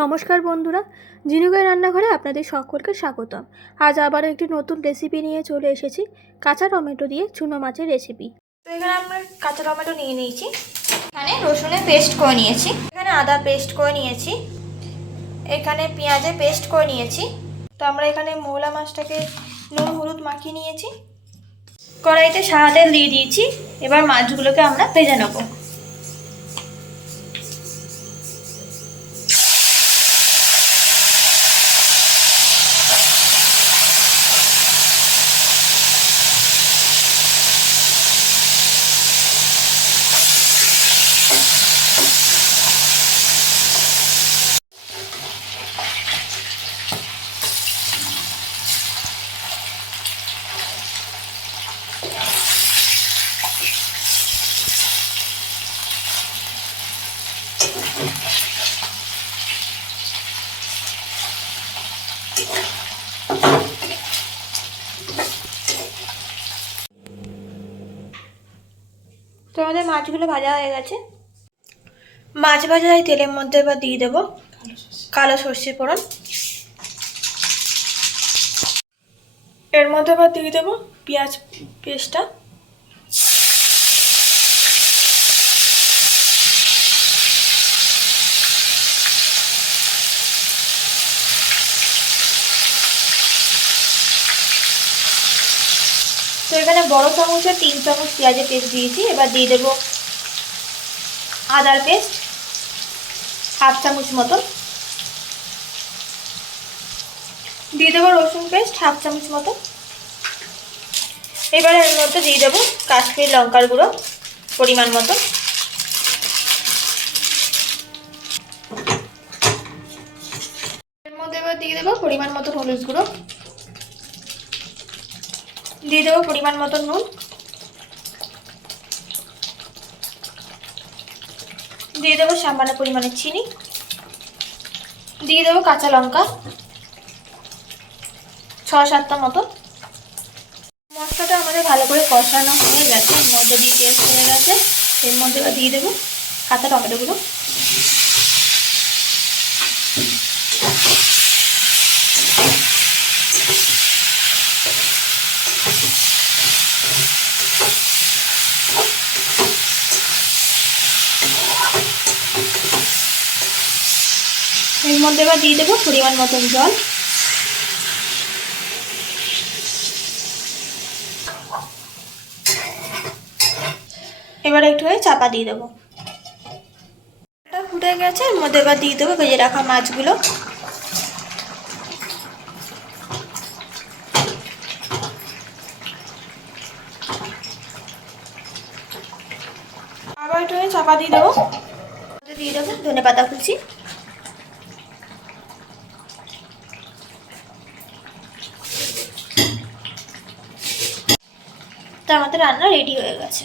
নমস্কার বন্ধুরা, ঝিনুকের রান্নাঘরে আপনাদের সকলকে স্বাগতম। আজ আবারও একটি নতুন রেসিপি নিয়ে চলে এসেছি, কাঁচা টমেটো দিয়ে চুনো মাছের রেসিপি। তো এখানে আমরা কাঁচা টমেটো নিয়ে নিয়েছি, এখানে রসুনের পেস্ট করে নিয়েছি, এখানে আদা পেস্ট করে নিয়েছি, এখানে পেঁয়াজের পেস্ট করে নিয়েছি। তো আমরা এখানে মৌলা মাছটাকে নুন হলুদ মাখিয়ে নিয়েছি, কড়াইতে সাদা তেল দিয়ে দিয়েছি। এবার মাছগুলোকে আমরা ভেজে নেব। তো আমাদের মাছগুলো ভাজা হয়ে গেছে। মাছ ভাজা এই তেলের মধ্যে এবার দিয়ে দেবো কালো সর্ষে ফোড়ন, এর মধ্যে এবার দিয়ে দেবো পেঁয়াজ পেস্টটা, তো এখানে বড় চামচে 3 চামচ পেঁয়াজের পেস্ট দিয়েছি। এবার দিয়ে দেবো আদার পেস্ট হাফ চামচ মতো, দিয়ে দেবো রসুন পেস্ট হাফ চামচ মতো। এবার এর মধ্যে দিয়ে দেবো কাশ্মীর লঙ্কার গুঁড়ো পরিমাণ মতো, এর মধ্যে এবার দিয়ে দেবো পরিমাণ মতো হলুদ গুঁড়ো, দিয়ে দেবো পরিমাণ মতো নুন, দিয়ে দেবো সামান্য পরিমাণে চিনি, দিয়ে দেবো কাঁচা লঙ্কা 6-7টা মতো। মশলাটা আমাদের ভালো করে কষানো হয়ে গেছে, এর মধ্যে দিয়ে পেস্ট হয়ে গেছে। এর মধ্যে এবার দিয়ে দেবো কাঁচা টমেটোগুলো, এর মধ্যে এবার দিয়ে দেবো পরিমাণ মতন জল, এবার একটু চাপা দিয়ে দেবো। এটা ফুটে গেছে, এর মধ্যে এবার দিয়ে দেবো ভেজে রাখা মাছগুলো, আবার একটু চাপা দিয়ে দেবো, দিয়ে দেবো ধনেপাতা কুচি। তো আমাদের রান্না রেডি হয়ে গেছে।